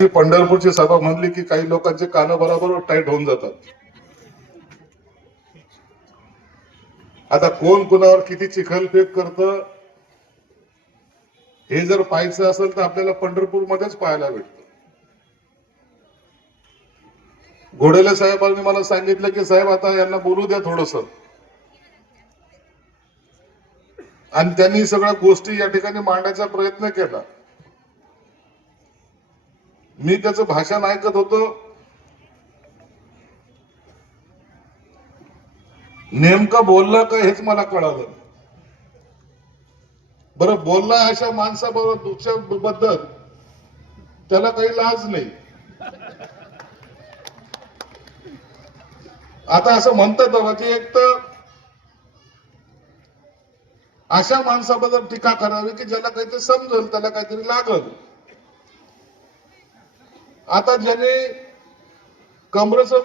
पंढरपूरची सभा म्हणली की काही लोकांचे कान बरोबर टाईट होऊन जातात. आता कोण कुणावर किती चिखलफेक करतं हे जर पाहायचं असेल तर आपल्याला पंढरपूरमध्येच पाहायला भेटतं. घोडेले साहेबांनी मला सांगितलं की साहेब आता यांना बोलू द्या थोडस, आणि त्यांनी सगळ्या गोष्टी या ठिकाणी मांडण्याचा प्रयत्न केला. मी त्याचं भाषण ऐकत होतो. नेमकं बोलला का हेच मला कळालं. बरं, बोलला अशा माणसाबरोबर दुसऱ्या बद्दल त्याला काही लाज नाही. आता असं म्हणतात बाबा की एक तर अशा माणसाबद्दल टीका करावी की ज्याला काहीतरी समजेल, त्याला काहीतरी लागल. आता ज्याने कमरेचं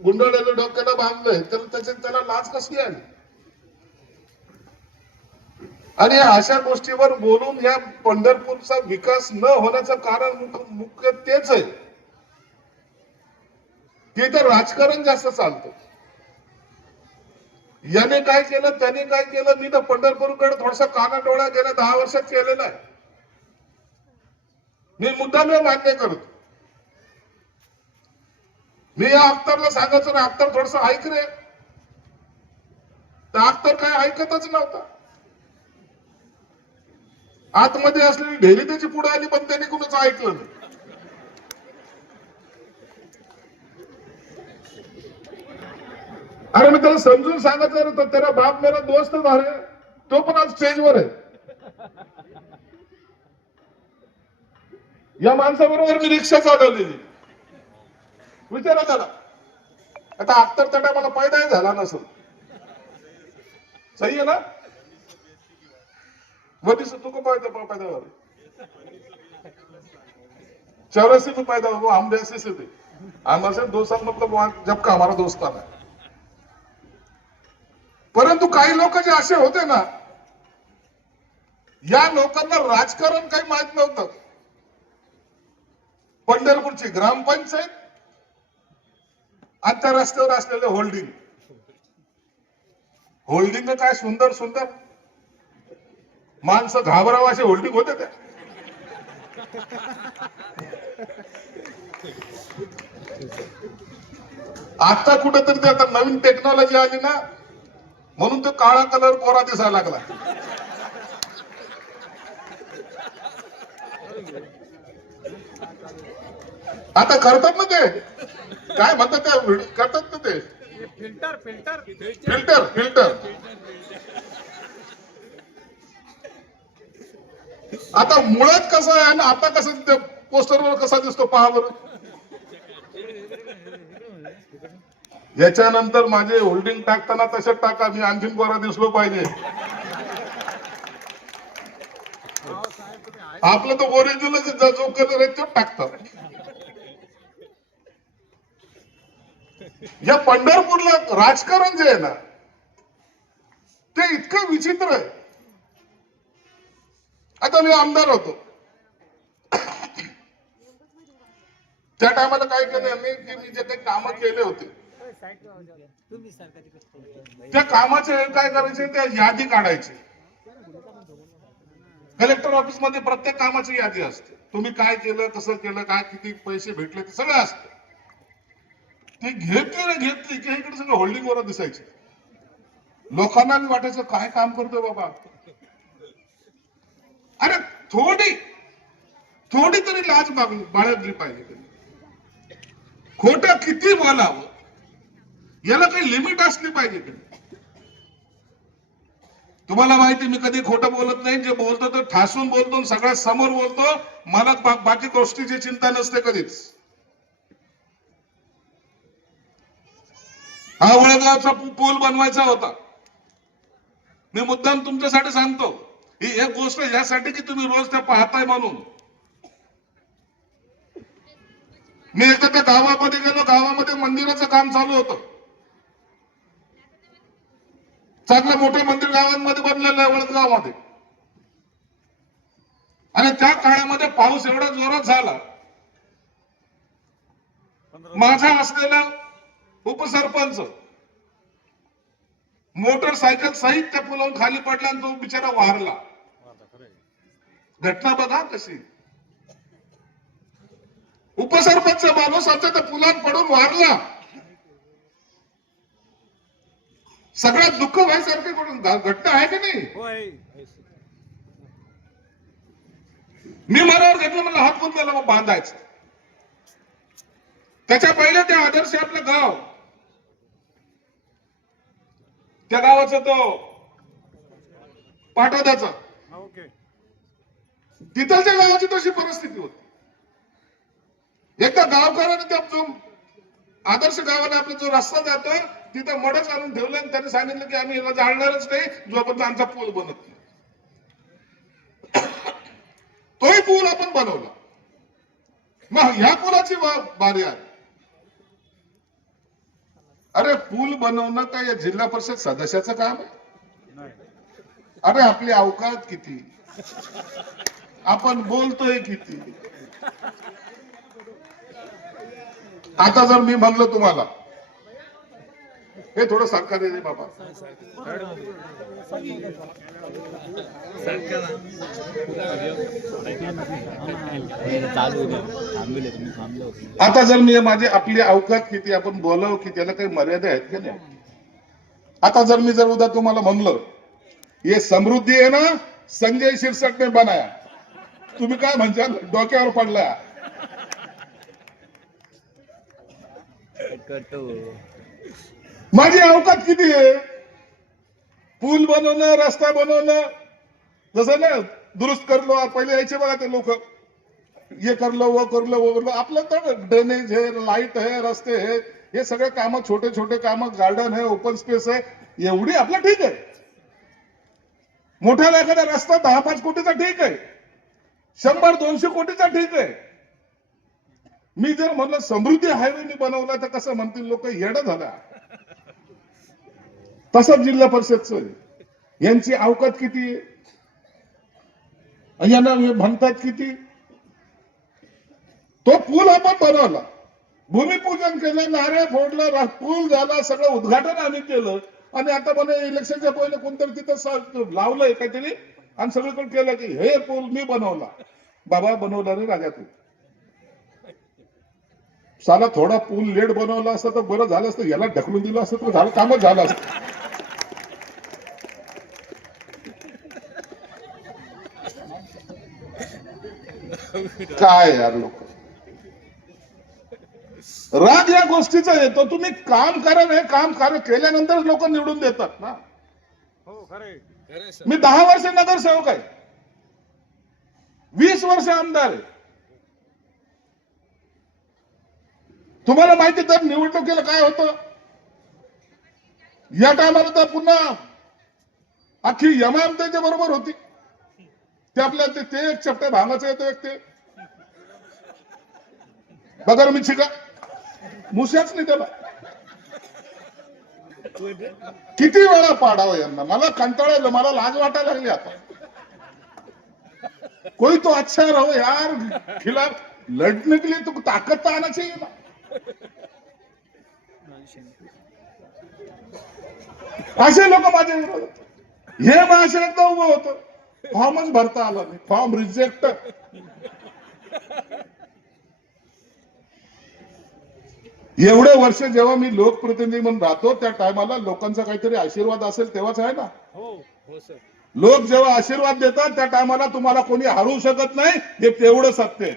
गुंडळलेलं डोक्याला बांधलंय त्याला लाज कसली आली? आणि अशा गोष्टीवर बोलून या पंढरपूरचा विकास न होण्याचं कारण मुख्य तेच आहे की तर राजकारण जास्त चालतं. याने काय केलं, त्याने काय केलं. मी तर पंढरपूरकडे थोडसा काना डोळा गेल्या 10 वर्षात केलेला आहे. मी मुद्दाम मान्य करतो. मी या अख्तरला सांगायचो ना, अख्तर थोडस ऐक रे, तर अख्तर काय ऐकतच नव्हता. आतमध्ये असलेली ढेरी त्याची पुढे आली पण त्याने कुणाच ऐकलं नाही. अरे मी त्याला समजून सांगायचं तर तेरा बाप मेरा दोस्त था रे, तो पण आज स्टेजवर आहे. या माणसाबरोबर मी रिक्षा चालवलेली. विचारा त्याला. आता अख्तर त्या टायमाला पैदाही झाला नसेल. सही है ना? वधी से तुमको पैदा हुआ 84 में पैदा हुआ, हम जैसे से थे. हम ऐसे 2 साल मतलब जब का हमारा दोस्ताना है. परंतु काही लोक जे असे होते ना, या लोकांना राजकारण काही माहित नव्हतं. पंढरपूरची ग्रामपंचायत आणि त्या रस्त्यावर असलेले होल्डिंग काय सुंदर सुंदर माणसं घाबरावं असे होल्डिंग होते त्या. आता कुठेतरी ते आता नवीन टेक्नॉलॉजी आली ना, म्हणून तो काळा कलर कोरा दिसायला लागला. आता करतात ना ते, काय म्हणतात ते, करतात ना ते फिल्टर फिल्टर फिल्टर फिल्टर. आता मुळात कसं आहे आणि आता कसं ते पोस्टरवर कसा दिसतो पहा बरं. याच्यानंतर माझे होल्डिंग टाकताना तसंच टाका, मी आणखीन गोरा दिसलो पाहिजे. आपलं तर ओरिजिनल जो कलर आहे तो टाकतात. या पंढरपूरला राजकारण जे आहे ना ते इतकं विचित्र आहे. आता मी आमदार होतो त्या टायमाला काय केलं यांनी की मी जे काही कामं केले होते त्या कामाचे काय करायचे, त्या यादी काढायची. कलेक्टर ऑफिस मध्ये प्रत्येक कामाची यादी असते. तुम्ही काय केलं, कसं केलं, काय किती पैसे भेटले ते सगळं असतं. ती घेतली की इकडे सगळं होल्डिंग वर दिसायचे. लोकांना वाटायचं काय काम करतोय बाबा. अरे थोडी तरी लाज बाळगली पाहिजे. खोटं किती बोलावं याला काही लिमिट असली पाहिजे. तुम्हाला माहिती मी कधी खोटं बोलत नाही. जे बोलतो तर ठासून बोलतो, सगळ्यात समोर बोलतो. मला बाकी गोष्टीची चिंता नसते कधीच. हा वडगावचा पूल बनवायचा होता. मी मुद्दाम तुमच्यासाठी सांगतो ही एक गोष्ट यासाठी की तुम्ही रोज त्या पाहताय म्हणून. मी एकदा त्या गावामध्ये गेलो, गावामध्ये मंदिराचं काम चालू होतं. चांगलं मोठं मंदिर गावांमध्ये बनलेलं आहे वडगावमध्ये. आणि त्या काळामध्ये पाऊस एवढा जोरात झाला माझा असलेला उपसरपंच मोटरसायकल सहित त्या पुलावून खाली पडला आणि तो बिचारा वारला. घटना बघा कशी. उपसरपंच माणूस आमच्या त्या पुलात पडून वारला. सगळ्यात दुःख व्हायसारखी घटना आहे की नाही. मी मनावर घेतलं, म्हणलं हात कुंडाला बांधायचं. त्याच्या पहिले ते आदर्श आपलं गाव, त्या गावाचा तो पाटोद्याचा, तिथलच्या गावाची तशी परिस्थिती होती. एकदा गावकऱ्याने त्या जो आदर्श गावाला आपला जो रस्ता जातोय तिथं मडच आणून ठेवलं आणि त्यांनी सांगितलं की आम्ही याला जाळणारच नाही जोपर्यंत आमचा पूल बनत नाही. तोही पूल आपण बनवला. मग ह्या पुलाची बारी आहे. अरे पूल बनवणं काय या जिल्हा परिषद सदस्याचं काम आहे. अरे आपली अवकात किती, आपण बोलतोय किती. आता जर मी म्हणलं तुम्हाला हे थोडं सरकार दे बाबा, आता जर मी माझी आपली अवकात किती, आपण बोलावं की त्याला काही मर्यादा आहेत का नाही. आता जर मी जर उद्या तुम्हाला म्हणलं ये समृद्धी आहे ना संजय शिरसाटने बनाया, तुम्ही काय म्हणशाल, डोक्यावर पडला. माझी अवकात किती आहे. पूल बनवणं, रस्ता बनवणं, जसं ना दुरुस्त करलो पहिले यायचे बघा ते लोक, ये करलो वो करलो वो करलो. आपलं तर ड्रेनेज आहे, लाईट आहे, रस्ते आहे, हे सगळे काम, छोटे छोटे काम, गार्डन आहे, ओपन स्पेस आहे, एवढी आपलं ठीक आहे. मोठ्याला एखादा रस्ता 10-5 कोटीचा ठीक आहे, 100-200 कोटीचा ठीक आहे. मी जर म्हणलं समृद्धी हायवे मी बनवला तर कसं म्हणतील लोक, येडा झाला. तसंच जिल्हा परिषदचं यांची अवकात किती आहे, यांना म्हणतात किती. तो पूल आपण बनवला, भूमिपूजन केलं, नारळ फोडलं, पूल झाला, सगळं उद्घाटन आम्ही केलं आणि आता म्हणे इलेक्शनच्या पहिले कोणतरी तिथं लावलंय काहीतरी आणि सगळीकडे केलं की हे पूल मी बनवला. बाबा बनवला रे राजा तू. साला थोडा पूल लेट बनवला असता तर बरं झालं असतं, याला ढकलून दिलं असतं तर झालं, कामच झालं असतं. काय यार लोक, राग या गोष्टीचा येतो. तुम्ही काम करा, हे काम केल्यानंतर लोक निवडून देतात ना. मी 10 वर्ष नगरसेवक आहे, 20 वर्ष आमदार आहे. तुम्हाला माहिती तर निवडणुकीला काय होतं. या टायमाला तर पुन्हा अख्खी यमाम त्याच्या बरोबर होती. ते आपल्या ते एक चपटे भांगाचं येतो, एक ते बगर मी शिका मुश्याच नाही त्याला. किती वेळा पाडावं यांना, मला कंटाळलं, मला लाज वाटायला लागली आता. कोई तो अच्छा रहो यार, खिलाफ लढने के लिए तो ताकत तो आना चाहिए ना. असे लोक माझ्या विरोधात. हे भाषण एकदा उभं होतं, फॉर्मच भरता आला नाही, फॉर्म रिजेक्ट. एवढे वर्ष जेव्हा मी लोकप्रतिनिधी म्हणून राहतो त्या टायमाला लोकांचा काहीतरी आशीर्वाद असेल तेव्हाच आहे ना. लोक जेव्हा आशीर्वाद देतात त्या टायमाला तुम्हाला कोणी हरवू शकत नाही, हे तेवढं सत्य आहे.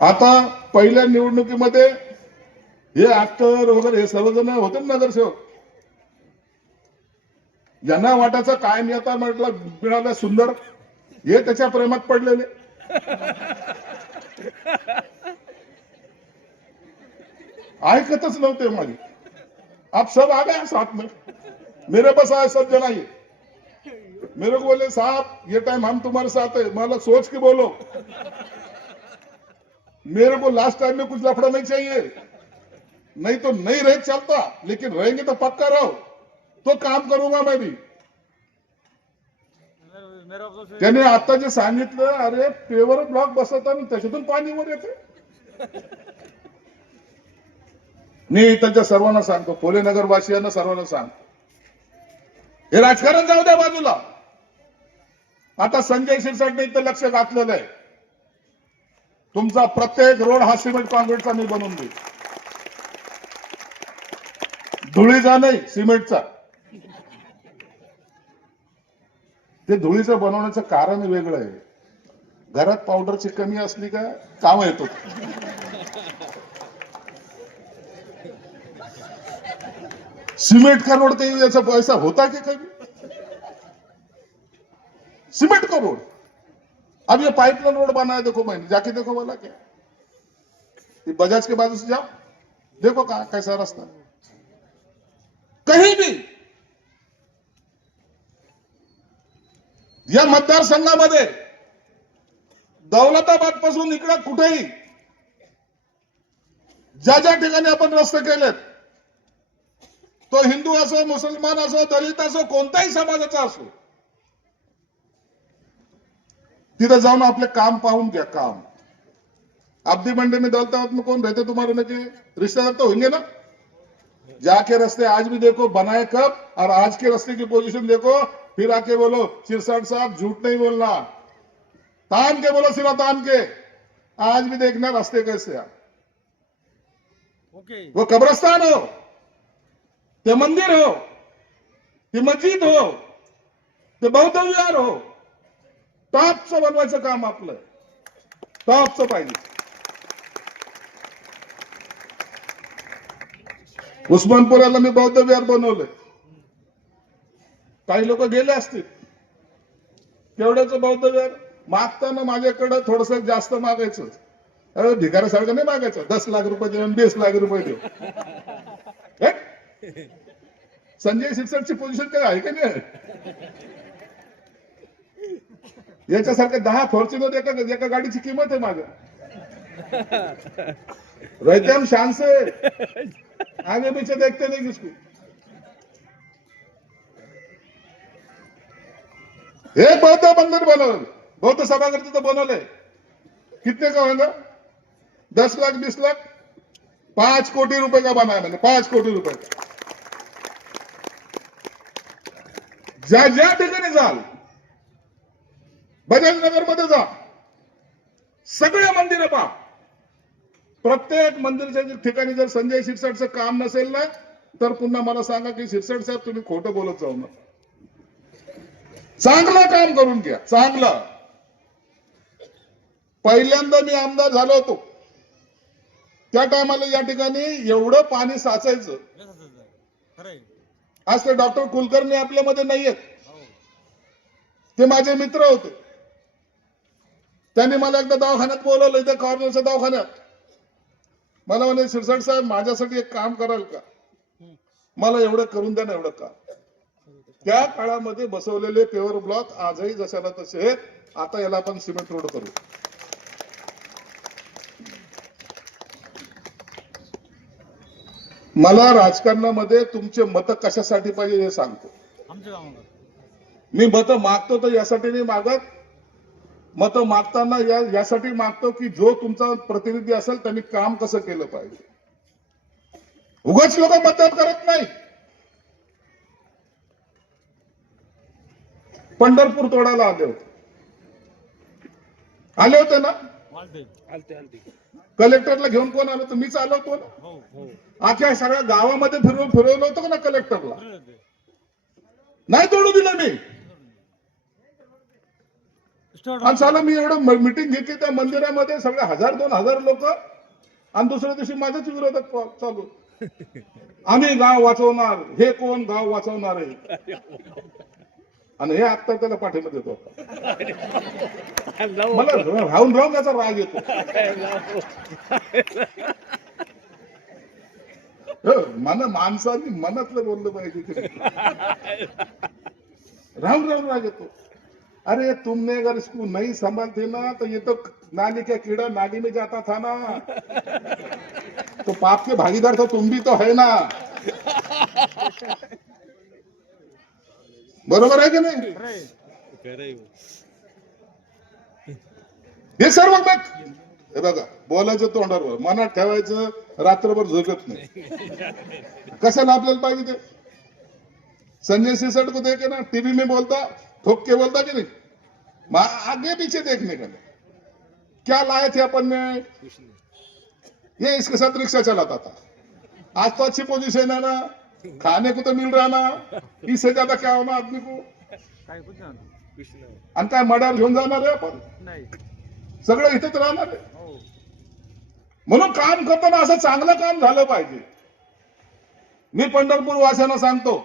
आता पहिल्या निवडणुकीमध्ये हे ऍक्टर वगैरे हे सर्वजण होते नगरसेवक, ज्यांना वाटायचं काय नेता म्हटलं मिळालं सुंदर, हे त्याच्या प्रेमात पडलेले. ऐकतच नव्हते माझी. आप सब आ गए साथ में, मेरे पास आए सब जनाइए. मेरे को बोले साहब ये टाइम हम तुम्हारे साथ है. मतलब सोच के बोलो, मेरे को लास्ट टाइम में कुछ लफड़ा नहीं चाहिए, नहीं तो नहीं रह चलता, लेकिन रहेंगे तो पक्का रहो, तो काम करूंगा मैं भी. त्याने आता जे सांगितलं, अरे पेवर ब्लॉक बसवताना त्याच्यातून पाणी वर येते. मी त्यांच्या सर्वांना सांगतो, कोलेनगर वासियांना सर्वांना सांगतो, हे राजकारण जाऊ द्या बाजूला. आता संजय शिरसाटने इथं लक्ष घातलेलं आहे, तुमचा प्रत्येक रोड हा सिमेंट कॉन्क्रीटचा मी बनवून देईल, धुळीचा नाही, सिमेंटचा. ते धुळीचं बनवण्याचं कारण वेगळं आहे. घरात पावडरची कमी असली का काम येतो. सीमेंट का रोड काही याचा पैसा होता कि कभी? सीमेंट का रोड, अब ये पाइपलाइन रोड बना है, देखो मैंने जाके देखो बोला क्या, ये बजाज के बाजू से जाओ, देखो कहा कैसा रास्ता, कहीं भी या मतदारसंघामध्ये दौलताबाद पासून इकडे कुठेही ज्या ज्या ठिकाणी आपण रस्ते केलेत, तो हिंदू असो, मुसलमान असो, दलित असो, कोणत्याही समाजाचा असो, तिथे जाऊन आपले काम पाहून घ्या. काम अब्दी मंडी में दौलताबाद में कौन रहते तुम्हारे में के रिश्तेदार तो होंगे ना. जाके रास्ते आज भी देखो बनाए कब, और आज के रास्ते की पोजीशन देखो, फिर आके बोलो सिरसाट साहब झूठ नहीं बोलना, तान के बोलो, सिरा तान के. आज भी देखना रास्ते कैसे हैं. वो कब्रस्तान हो, ते मंदिर हो, ते मस्जिद हो, ते बौद्ध विहार हो, टॉपचं बनवायचं काम आपलं, टॉपचं पाहिजे. उस्मानपुराला मी बौद्ध विहार बनवलंय, काही लोक गेले असतील. केवढ्याचं बौद्ध विहार मागताना माझ्याकडे थोडस जास्त मागायचं, भिकाऱ्यासारखं नाही मागायचं, 10 लाख रुपये देऊन 20 लाख रुपये देऊ. संजय शिरसाटची पोझिशन काय आहे का नाही? याच्यासारख्या 10 फॉर्च्युनर एका गाडीची किंमत आहे माझ्या. रहते हम शान से, आगे पीछे देखते नहीं किसको. हे बौद्ध मंदिर बनवलं, बौद्ध सभागृह तिथं बनवलंय. कितने का होगा? 10 लाख 20 लाख, 5 कोटी रुपए का बनाया मैंने, 5 कोटी रुपए का. ज्या ज्या ठिकाणी जाल, बजाजनगर मध्ये जा, सगळे मंदिरं पहा. प्रत्येक मंदिराच्या ठिकाणी जर संजय शिरसाटचं काम नसेल ना, तर पुन्हा मला सांगा की शिरसाट साहेब तुम्ही खोटं बोलत जाऊ नका, चांगलं काम करून घ्या, चांगलं. पहिल्यांदा मी आमदार झालो होतो त्या टायमाला या ठिकाणी एवढं पाणी साचायचं. आज ते डॉक्टर कुलकर्णी आपल्यामध्ये नाहीयेत, ते माझे मित्र होते. त्यांनी मला एकदा दवाखान्यात बोलवलं, इथे कॉर्नरच्या दवाखान्यात. मला म्हणे शिरसाट साहेब माझ्यासाठी एक काम कराल का, मला एवढं करून द्या ना, एवढं काम. त्या काळामध्ये बसवलेले पेवर ब्लॉक आजही जशाला तसे आहेत. आता याला आपण सिमेंट रोड करू. मला राजकारणामध्ये तुमचे मत कशासाठी पाहिजे हे सांगतो. मी मत मागतो तर यासाठी नाही मागत, मत मागताना यासाठी मागतो की जो तुमचा प्रतिनिधी असेल त्यांनी काम कसं केलं पाहिजे. उगाच लोक मतदान करत नाही. पंढरपूर तोडायला आले होते ना, कलेक्टरला घेऊन कोण आलो होतं? मीच आलो होतो ना. अख्ख्या सगळ्या गावामध्ये फिरवलं होतं ना कलेक्टरला, नाही तोडू दिलं मी. आणि साला मी एवढं मीटिंग घेतली त्या मंदिरामध्ये, सगळे 1000-2000 लोक, आणि दुसऱ्या दिवशी माझ्याच विरोधात चालू, आम्ही गाव वाचवणार, हे कोण गाव वाचवणार आहे. आणि हे आता त्याला पाठिंबा देतो. मला राहून त्याचा राग येतो. माणसांनी मनातलं बोललं पाहिजे, राहून राग येतो. अरे तुमने अगर इसको नहीं संभालते ना तो ये तो नाली का कीड़ा नाली में जाता था ना, तो पाप के भागीदार तो तुम भी तो है ना. बरोबर आहे की नाही? हे सर्व मग हे बघा, बोलायचं तोंडावर, मनात ठेवायचं, रात्रभर झोपत नाही. कशाला आपल्याला पाहिजे ते? संजय सिसोट को देखे ना टीवी में बोलता, ठोक के बोलता कि नहीं, आगे पीछे देखने का नहीं. क्या लाए थे अपन ने? ये इसके साथ रिक्शा चलाता था. आज तो अच्छी पोजीशन है ना, खाने को तो मिल रहा ना, इससे ज्यादा क्या होना आदमी को? आणि काय मड्यावर घेऊन जाणार आहे आपण? सगळं इथेच राहणार आहे. म्हणून काम करताना असं चांगलं काम झालं पाहिजे. मी पंढरपूर वासियांना सांगतो,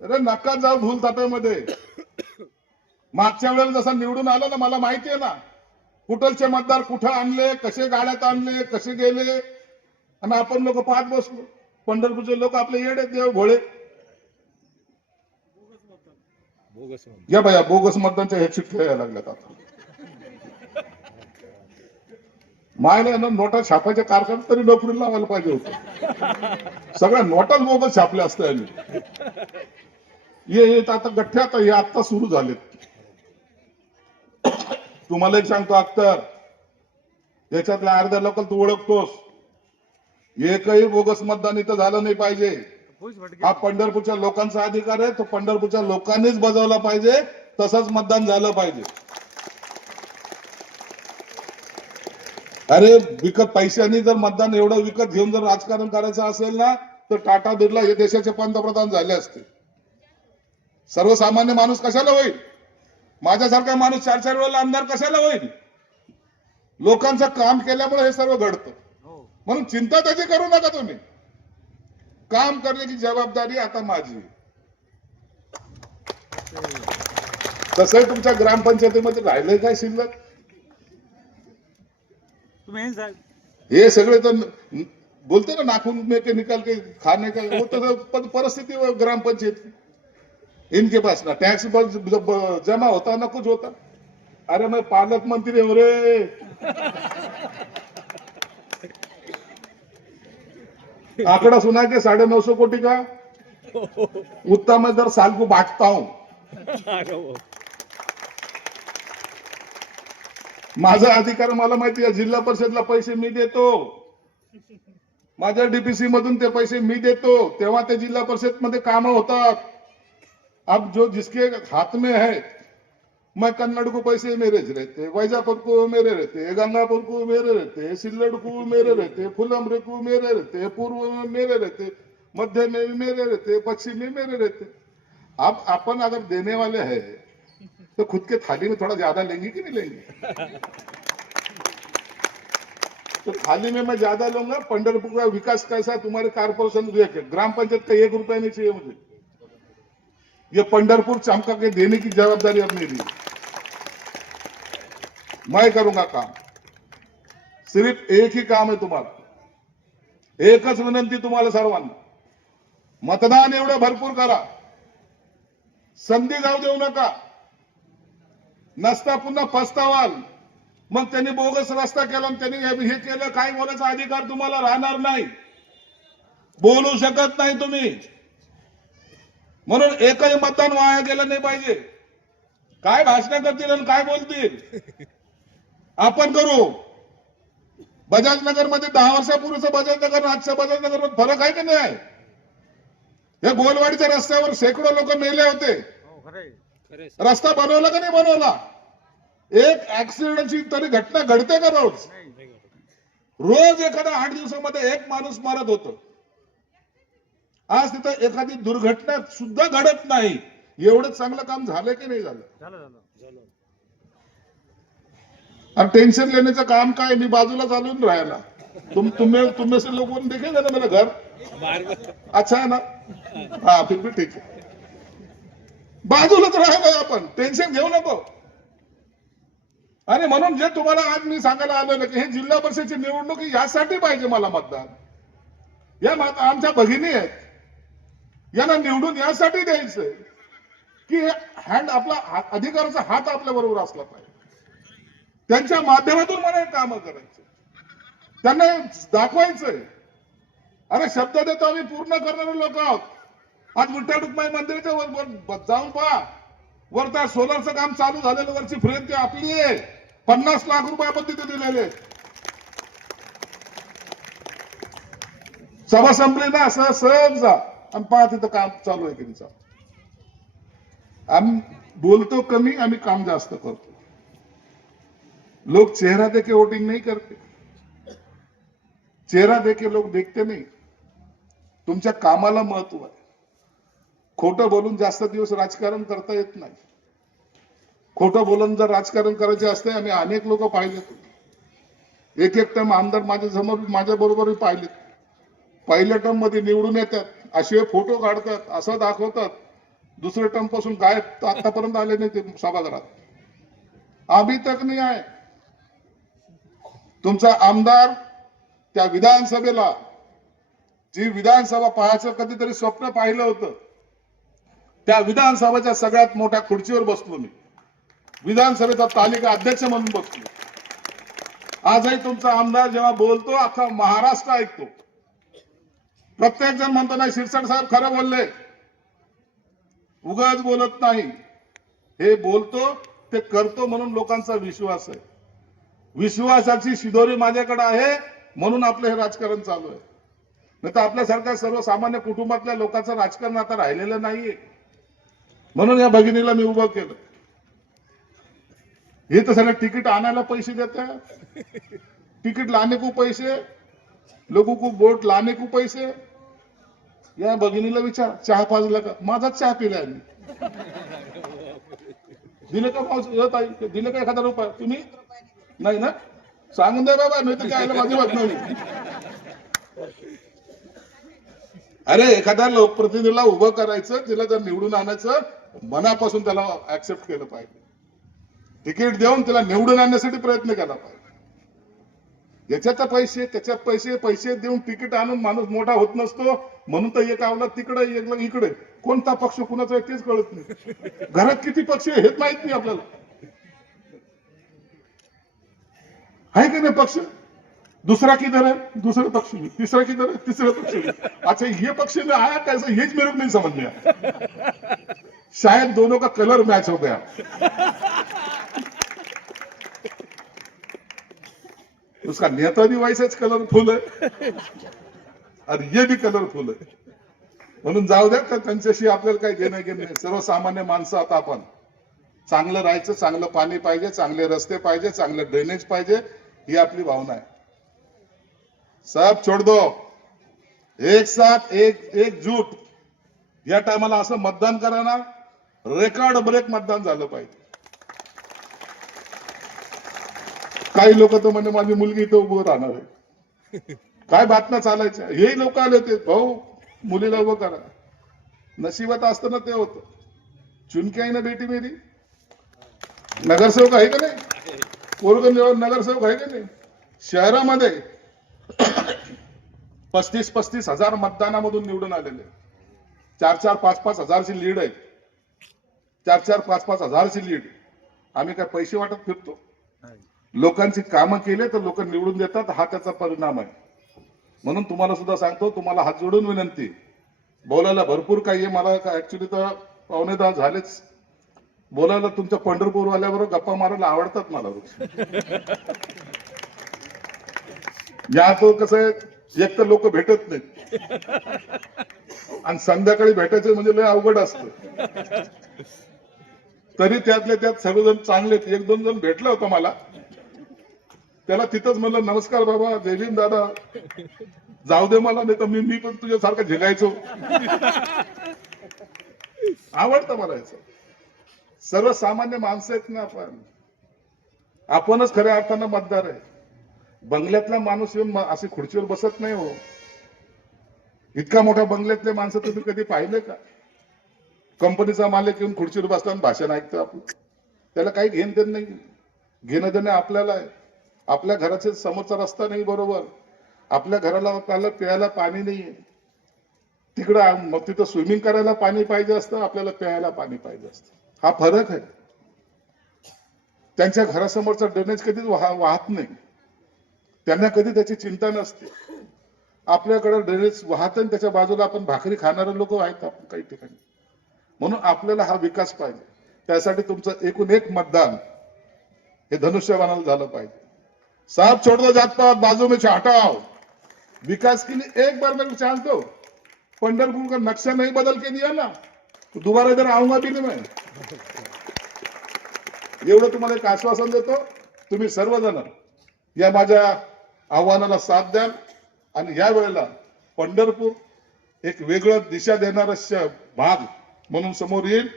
अरे नका जाऊ धूल ताप्यामध्ये. मागच्या वेळेला जसा निवडून आला ना, मला माहिती आहे ना कुठलचे मतदार कुठं आणले, कसे गाड्यात आणले, कसे गेले, आणि आपण लोक पाहत बसलो. पंढरपूरचे लोक आपले येडे देव भोळे. या बाया बोगस मतदानच्या ह्या चिठ्ठ्या यायला लागल्यात आता. मायला ना नोटा छापायच्या कारखान्यात तरी नोकरी लावायला पाहिजे होतं. सगळ्या नोटाच बोगस छापल्या असत्या. हे आता गठ्ठ्या आता हे आता सुरू झालेत. तुम्हाला एक सांगतो अख्तर, याच्यातल्या अर्ध्या लोकांना तू ओळखतोस. एकही बोगस मतदान इथं झालं नाही पाहिजे. हा पंढरपूरच्या लोकांचा अधिकार आहे, तो पंढरपूरच्या लोकांनीच बजावला पाहिजे. तसंच मतदान झालं पाहिजे. अरे विकत पैशांनी जर मतदान एवढं विकत घेऊन जर राजकारण करायचं असेल ना, तर टाटा बिर्ला हे देशाचे पंतप्रधान झाले असते. सर्वसामान्य माणूस कशाला होईल? माझ्यासारखा माणूस 4-4 वेळेला आमदार कशाला होईल? लोकांचं काम केल्यामुळे हे सर्व घडतं. म्हणून चिंता त्याची करू नका तुम्ही. काम करण्याची जबाबदारी आता माझी. तसंही तुमच्या ग्रामपंचायतीमध्ये राहिलंय काय शिल्लक? हे सगळे तर बोलते ना, नाखून में के निकाल के खाने का, वो तो परिस्थिति ग्रामपंचायत इनके पास ना टैक्स जमा होता ना कुछ होता. अरे मैं पालक मंत्री हूं रे. आंकड़ा सुना के 950 कोटी का उतना मैं दर साल को बांटता हूं. माझा अधिकार मला माहिती आहे. जिल्हा परिषदला पैसे मी देतो, माझ्या डीपीसी मधून ते पैसे मी देतो, तेव्हा ते जिल्हा परिषद मध्ये कामं होतात. अब जो जिसके हाथ में है, मैं कन्नड़ को पैसे मेरे रहते, वैजापुर को मेरे रहते, गंगापुर को मेरे रहते, सिल्लड़ को मेरे रहते, फुलमरे को मेरे रहते, पूर्व में मेरे रहते, मध्य में भी मेरे रहते, पश्चिम में मेरे रहते. अब अपन अगर देने वाले हैं तो खुद के थाली में थोड़ा ज्यादा लेंगे कि नहीं लेंगे? तो थाली में मैं ज्यादा लूंगा. पंढरपुर का विकास कैसा है तुम्हारे कारपोरेशन ग्राम पंचायत का 1 रुपया नहीं चाहिए मुझे. ये पंढरपुर चमका के देने की जवाबदारी अब मेरी. मैं करूंगा काम. सिर्फ एक ही काम है तुम्हाला, एकच विनंती तुम्हाला सर्वांना, मतदान एवढं भरपूर करा. संधी जाऊ देऊ नका. नसता पुन्हा पस्तावाल. मग त्यांनी बोगस रस्ता केला, त्यांनी हे केलं, काय बोलायचा अधिकार तुम्हाला राहणार नाही. बोलू शकत नाही तुम्ही. म्हणून एकही मतदान वाया गेलं नाही पाहिजे. काय भाषण करतील आणि काय बोलतील आपण करू. बजाजनगर मध्ये 10 वर्षापूर्वीचं बजाजनगर आजच्या बजाजनगर मध्ये फरक आहे की नाही? या गोलवाडीच्या रस्त्यावर शेकडो लोक मेले होते. रस्ता बनवला का नाही बनवला? एक ऍक्सिडेंटची तरी घटना घडते का रोज? रोज एखादा 8 दिवसामध्ये एक माणूस मारत होतो. आज तिथं एखादी दुर्घटना सुद्धा घडत नाही. एवढं चांगलं काम झालं की नाही झालं? अब टेंशन लेण्याचं काम काय? मी बाजूला चालून राहायला. तुम्ही से लोगों ने देखेगा ना मेरा घर अच्छा है ना? हाँ फिर भी ठीक है. बाजूलाच राहायला आपण, टेन्शन घेऊ नको. आणि म्हणून जे तुम्हाला आज मी सांगायला आलो ना की हे जिल्हा परिषदेची निवडणूक यासाठी पाहिजे मला मतदान. या आमच्या भगिनी आहेत, यांना निवडून यासाठी द्यायचंय की हँड आपला अधिकाराचा हात आपल्या बरोबर असला पाहिजे. त्यांच्या माध्यमातून मला हे काम करायचं, त्यांना दाखवायचंय. अरे शब्द देतो आम्ही पूर्ण करणारे लोक आहोत. आज विठ्ठल रुक्माई मंदिराच्या वर जाऊन पहा, वर त्या सोलरचं काम चालू झालेलं वरची फ्रेम ती आपली आहे. 50 लाख रुपये आपण तिथे दिलेले. सभा संपली ना असं सहज जा आणि पहा तिथं काम चालू आहे त्यांचं. आम्ही बोलतो कमी, आम्ही काम जास्त करतो. लोग चेहरा देके वोटिंग नहीं करते, चेहरा देके लोग देखते नहीं. तुमच्या कामाला महत्व आहे. खोटं बोलून जास्त दिवस राजकारण करता येत नाही. खोटं बोलून जर राजकारण करायचे असते, आम्ही अनेक लोक पाहिले, एक एक टर्म आमदार माझ्या बरोबर पाहिले. पहिल्या टर्म मध्ये निवडून येतात, असे फोटो काढतात, असं दाखवतात, दुसऱ्या टर्म पासून गायब, आतापर्यंत आले नाही ते सभागृहात. अभी तक नाही आहे. तुमचा आमदार त्या विधानसभेला, जी विधानसभा पाहायचं कधीतरी स्वप्न पाहिलं होतं, त्या विधानसभेच्या सगळ्यात मोठ्या खुर्चीवर बसलो मी. विधानसभेचा तालिका अध्यक्ष म्हणून बसलो. आजही तुमचा आमदार जेव्हा बोलतो, अख्खा महाराष्ट्र ऐकतो. प्रत्येक जण म्हणतो नाही शिरसाट साहेब खरं बोलले, उगाच बोलत नाही. हे बोलतो ते करतो म्हणून लोकांचा विश्वास आहे. विश्वासाची शिदोरी माझ्याकडे आहे म्हणून आपलं हे राजकारण चालू आहे. नाही तर आपल्यासारख्या सर्वसामान्य कुटुंबातल्या लोकांचं राजकारण आता राहिलेलं नाहीये. म्हणून या भगिनीला मी उभं केलं. हे तर सगळं तिकीट आणायला पैसे देतात, तिकीट लाने को पैसे, लोगों को वोट लाने को पैसे. या भगिनीला विचार चहा पाजला का? माझाच चहा पिलाय मी. दिले का पाऊस दिले का 1000 रुपये? तुम्ही नाही ना, सांगून द्या बाबा, नाही तर काय माझी बात नाही. अरे एखाद्या लोकप्रतिनिधीला उभं करायचं, तिला जर निवडून आणायचं, मनापासून त्याला ऍक्सेप्ट केलं पाहिजे. तिकीट देऊन त्याला निवडून आणण्यासाठी प्रयत्न केला पाहिजे. याच्यात पैसे त्याच्यात पैसे, पैसे देऊन तिकीट आणून माणूस मोठा होत नसतो. म्हणून तर एक आवला तिकडे, एक इकडे. कोणता पक्ष कुणाचा आहे तेच कळत नाही. घरात किती पक्ष आहे हेच माहित नाही आपल्याला. आहे की नाही पक्ष? दूसरा किधर है? दूसरे पक्ष में. तीसरा किधर है? तीसरे पक्ष में. अच्छा ये पक्ष में आया कैसे, ये मेरे को नहीं समझ में आया. शायद दोनों का कलर मैच हो गया. उसका नेता भी वैसेच कलरफुल है और ये भी कलरफुल है. म्हणून जाऊ द्या, तर त्यांच्याशी आपल्याला काही देणं घेणं नाही. सर्वसामान्य माणसं आता आपण चांगलं राहायचं, चांगलं पाणी पाहिजे, चांगले रस्ते पाहिजे, चांगलं ड्रेनेज पाहिजे, ही आपली भावना आहे. सब छोड़ दो, एक साथ एकजूट. या टायमाला असं मतदान करा ना, रेकॉर्ड ब्रेक मतदान झालं पाहिजे. काही लोक तर म्हणजे माझी मुलगी इथं उभं राहणार आहे. काय बातम्या चालायच्या, हे लोक आले होते, भाऊ मुलीला उभं करा. नशिबात असताना ते होतं. चुनके आहे ना बेटी मेरी, नगरसेवक आहे का नाही? कोरगन नगरसेवक आहे का नाही? शहरामध्ये 35-35 हजार मतदानामधून निवडून आलेले. 4-4, 5-5 हजारची लीड आहे. 4-4, 5-5 हजारची लीड. आम्ही काय पैसे वाटत फिरतो? लोकांची कामं केले तर लोक निवडून देतात, हा त्याचा परिणाम आहे. म्हणून तुम्हाला सुद्धा सांगतो, तुम्हाला हात जोडून विनंती. बोलायला भरपूर काही आहे. मला ऍक्च्युली तर 9:15 झालेच. बोलायला तुमच्या पंढरपूर वाल्याबरोबर गप्पा मारायला आवडतात मला. या तो कसं आहे, एक तर लोक भेटत नाहीत आणि संध्याकाळी भेटायचं म्हणजे लय अवघड असतं. तरी त्यातले त्यात सर्वजण चांगले. 1-2 जण भेटला होता मला, त्याला तिथंच म्हणलं नमस्कार बाबा, जय भीम दादा, जाऊ दे मला, नाही तर मी पण तुझ्यासारखं झेलायचो. आवडतं मला याचं. सर्वसामान्य माणसं आहेत ना आपणच खऱ्या अर्थानं मतदार आहे. बंगल्यातला माणूस येऊन अशी खुर्चीवर बसत नाही हो. इतका मोठ्या बंगल्यातले माणसं तुम्ही कधी पाहिले का? कंपनीचा मालक येऊन खुर्चीवर बसताना भाषण ऐकतं आपलं. त्याला काही घेणं देणं नाही. घेणं देणं आपल्याला आहे. आपल्या घराच्या समोरचा रस्ता नाही बरोबर, आपल्या घराला प्यायला पाणी नाहीये. तिकडं मग तिथं स्विमिंग करायला पाणी पाहिजे असतं, आपल्याला प्यायला पाणी पाहिजे असतं. हा फरक आहे. त्यांच्या घरासमोरचा ड्रेनेज कधीच वाहत नाही. त्यांना कधी त्याची चिंता नसते. आपल्याकडे ड्रेनेज वाहत आणि त्याच्या बाजूला आपण भाकरी खाणारे लोक आहेत आपण काही ठिकाणी. म्हणून आपल्याला हा विकास पाहिजे. त्यासाठी तुमचं एकूण एक मतदान हे धनुष्यबाणाला झालं पाहिजे. साहब छोड़ दो जात पात, बाजू में से हटाओ. विकास के लिए एक बार मेरे को चांस दो. पंढरपुर का नक्शा नहीं बदल के दिया ना तो दोबारा इधर आऊंगा भी नहीं मैं. एवढं तुम्हाला एक आश्वासन देतो. तुम्ही सर्वजण या माझ्या आव्हानाला साथ द्याल आणि या वेळेला पंढरपूर एक वेगळं दिशा देणारं भाग म्हणून समोर येईल.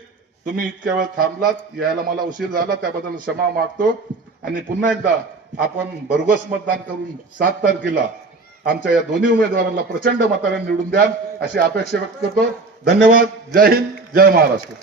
तुम्ही इतक्या वेळ थांबलात, यायला मला उशीर झाला त्याबद्दल क्षमा मागतो. आणि पुन्हा एकदा आपण भरघोस मतदान करून 7 तारखेला आमच्या या दोन्ही उमेदवारांना प्रचंड मताने निवडून द्याल अशी अपेक्षा व्यक्त करतो. धन्यवाद. जय हिंद, जय महाराष्ट्र.